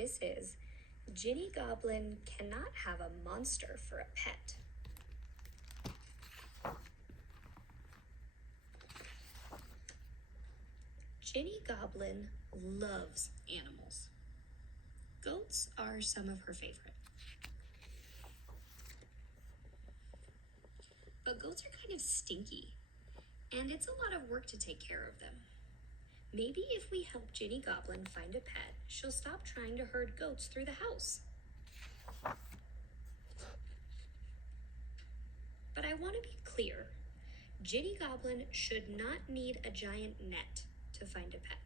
this is Ginny Goblin cannot have a monster for a pet. Ginny Goblin loves animals. Goats are some of her favorite. But goats are kind of stinky, and it's a lot of work to take care of them. Maybe if we help Ginny Goblin find a pet, she'll stop trying to herd goats through the house. But I want to be clear. Ginny Goblin should not need a giant net to find a pet.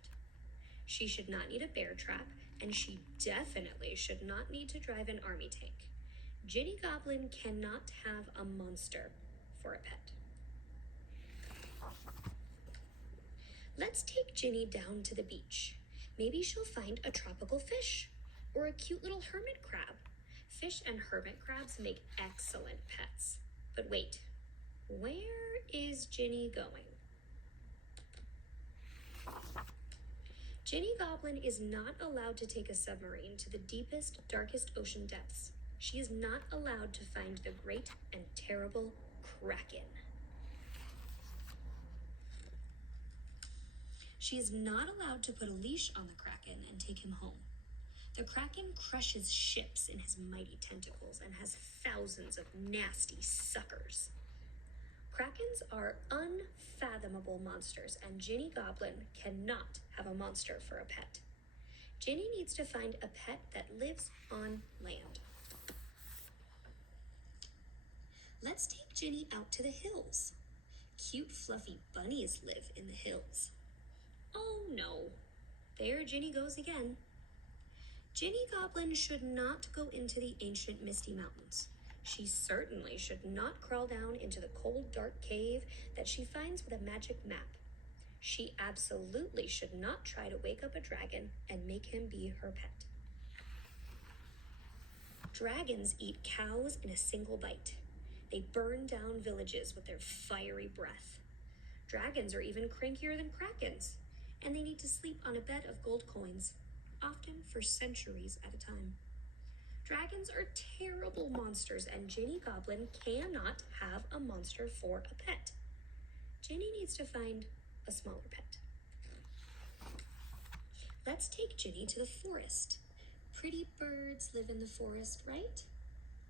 She should not need a bear trap, and she definitely should not need to drive an army tank. Ginny Goblin cannot have a monster for a pet. Let's take Ginny down to the beach. Maybe she'll find a tropical fish or a cute little hermit crab. Fish and hermit crabs make excellent pets. But wait, where is Ginny going? Ginny Goblin is not allowed to take a submarine to the deepest, darkest ocean depths. She is not allowed to find the great and terrible Kraken. She is not allowed to put a leash on the Kraken and take him home. The Kraken crushes ships in his mighty tentacles and has thousands of nasty suckers. Krakens are unfathomable monsters, and Ginny Goblin cannot have a monster for a pet. Ginny needs to find a pet that lives on land. Let's take Ginny out to the hills. Cute, fluffy bunnies live in the hills. Oh no, there Ginny goes again. Ginny Goblin should not go into the ancient Misty Mountains. She certainly should not crawl down into the cold, dark cave that she finds with a magic map. She absolutely should not try to wake up a dragon and make him be her pet. Dragons eat cows in a single bite. They burn down villages with their fiery breath. Dragons are even crankier than krakens, and they need to sleep on a bed of gold coins, often for centuries at a time. Dragons are terrible monsters, and Ginny Goblin cannot have a monster for a pet. Ginny needs to find a smaller pet. Let's take Ginny to the forest. Pretty birds live in the forest, right?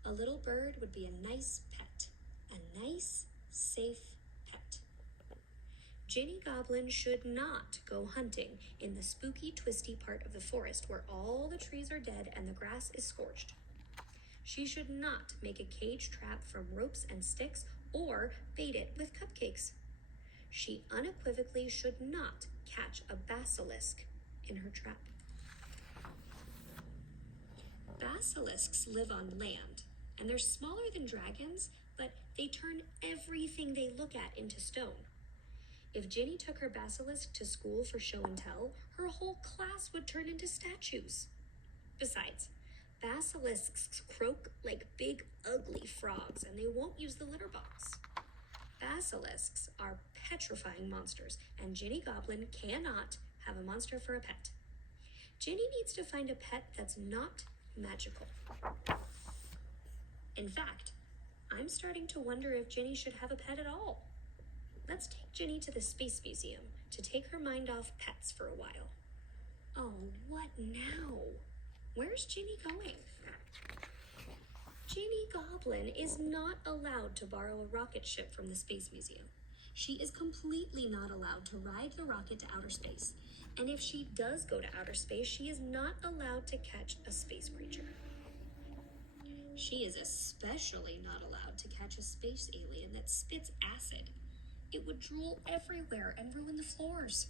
A little bird would be a nice pet. A nice, safe pet. Ginny Goblin should not go hunting in the spooky, twisty part of the forest where all the trees are dead and the grass is scorched. She should not make a cage trap from ropes and sticks or bait it with cupcakes. She unequivocally should not catch a basilisk in her trap. Basilisks live on land, and they're smaller than dragons, but they turn everything they look at into stone. If Ginny took her basilisk to school for show and tell, her whole class would turn into statues. Besides, basilisks croak like big, ugly frogs, and they won't use the litter box. Basilisks are petrifying monsters, and Ginny Goblin cannot have a monster for a pet. Ginny needs to find a pet that's not magical. In fact, I'm starting to wonder if Ginny should have a pet at all. Let's take Ginny to the Space Museum to take her mind off pets for a while. Oh, what now? Where's Ginny going? Ginny Goblin is not allowed to borrow a rocket ship from the Space Museum. She is completely not allowed to ride the rocket to outer space. And if she does go to outer space, she is not allowed to catch a space creature. She is especially not allowed to catch a space alien that spits acid. It would drool everywhere and ruin the floors.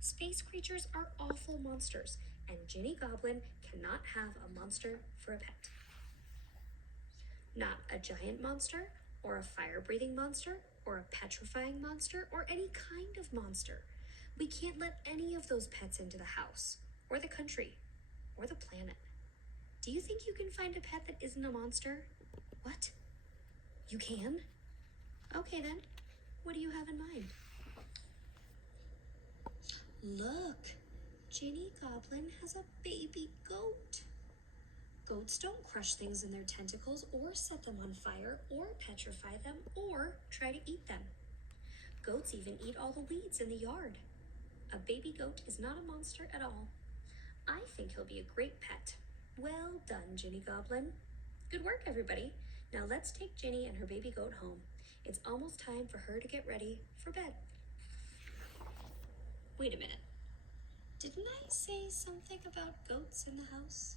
Space creatures are awful monsters, and Ginny Goblin cannot have a monster for a pet. Not a giant monster, or a fire-breathing monster, or a petrifying monster, or any kind of monster. We can't let any of those pets into the house, or the country, or the planet. Do you think you can find a pet that isn't a monster? What? You can? Okay then, what do you have in mind? Look, Ginny Goblin has a baby goat. Goats don't crush things in their tentacles or set them on fire or petrify them or try to eat them. Goats even eat all the weeds in the yard. A baby goat is not a monster at all. I think he'll be a great pet. Well done, Ginny Goblin. Good work, everybody. Now let's take Ginny and her baby goat home. It's almost time for her to get ready for bed. Wait a minute. Didn't I say something about goats in the house?